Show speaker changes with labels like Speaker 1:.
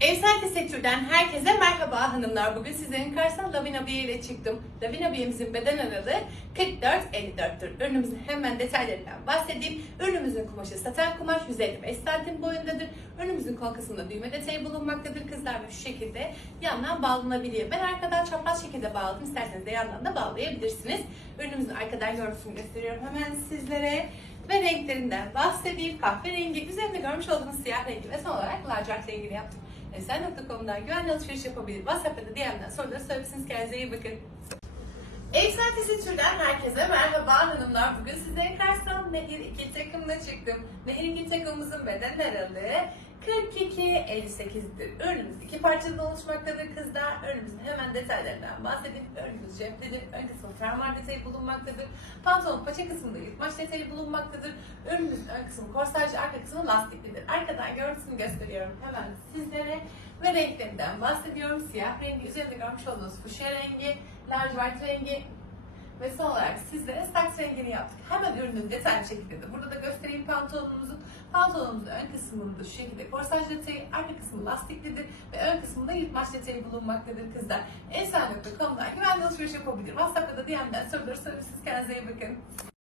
Speaker 1: Evsel Tesettür'den herkese merhaba hanımlar. Bugün sizlerin karşısına Lavin abiye ile çıktım. Lavin abiyemizin beden aralığı 44-54'tür. Ürünümüzün hemen detaylarından bahsedeyim. Ürünümüzün kumaşı saten kumaş 155 santim boyundadır. Ürünümüzün kol kısmında düğme detayı bulunmaktadır. Kızlar ve şu şekilde yandan bağlanabiliyor. Ben arkadan çapraz şekilde bağladım. İsterseniz de yandan da bağlayabilirsiniz. Ürünümüzün arkadan görüntüsünü gösteriyorum hemen sizlere ve renklerinden bahsedeyim. Kahverengi, üzerinde görmüş olduğunuz siyah rengi ve son olarak lacivert rengini yaptım. Esen.com'dan güvenli alışveriş yapabilir. WhatsApp'ta da DM'den soruları sorabilirsiniz. Kendinize iyi bakın. Saatesi türden herkese merhaba hanımlar. Bugün size karşısına Nehir 2 takımla çıktım. Nehir 2 takımımızın beden aralığı 42-58'dir. Ürünümüz iki parçadan oluşmaktadır kızlar. Ürünümüzün hemen detaylarından bahsedeyim. Ürünümüz ceptedir. Ön kısmı fermuar detayı bulunmaktadır. Pantolon paça kısmında yırtmaç detayı bulunmaktadır. Ürünümüzün ön kısmı korsajlı, arka kısmı lastiklidir. Arkadan görüntüsünü gösteriyorum hemen sizlere. Ve renklerinden bahsediyorum. Siyah rengi, üzerinde görmüş olduğunuz fuşya rengi, lacivert rengi, ve son olarak sizlere saks rengini yaptık. Hemen ürünün detaylı şekilde de burada da göstereyim pantolonumuzu. Pantolonumuzun ön kısmında şu şekilde korsaj detayı, arka kısmı lastiklidir ve ön kısmında yırtmaç detayı bulunmaktadır kızlar. Ensar.com'dan güvenli alışveriş yapabilir. WhatsApp'ta da DM'den soruları sorabilirsiniz. Kendinize iyi bakın.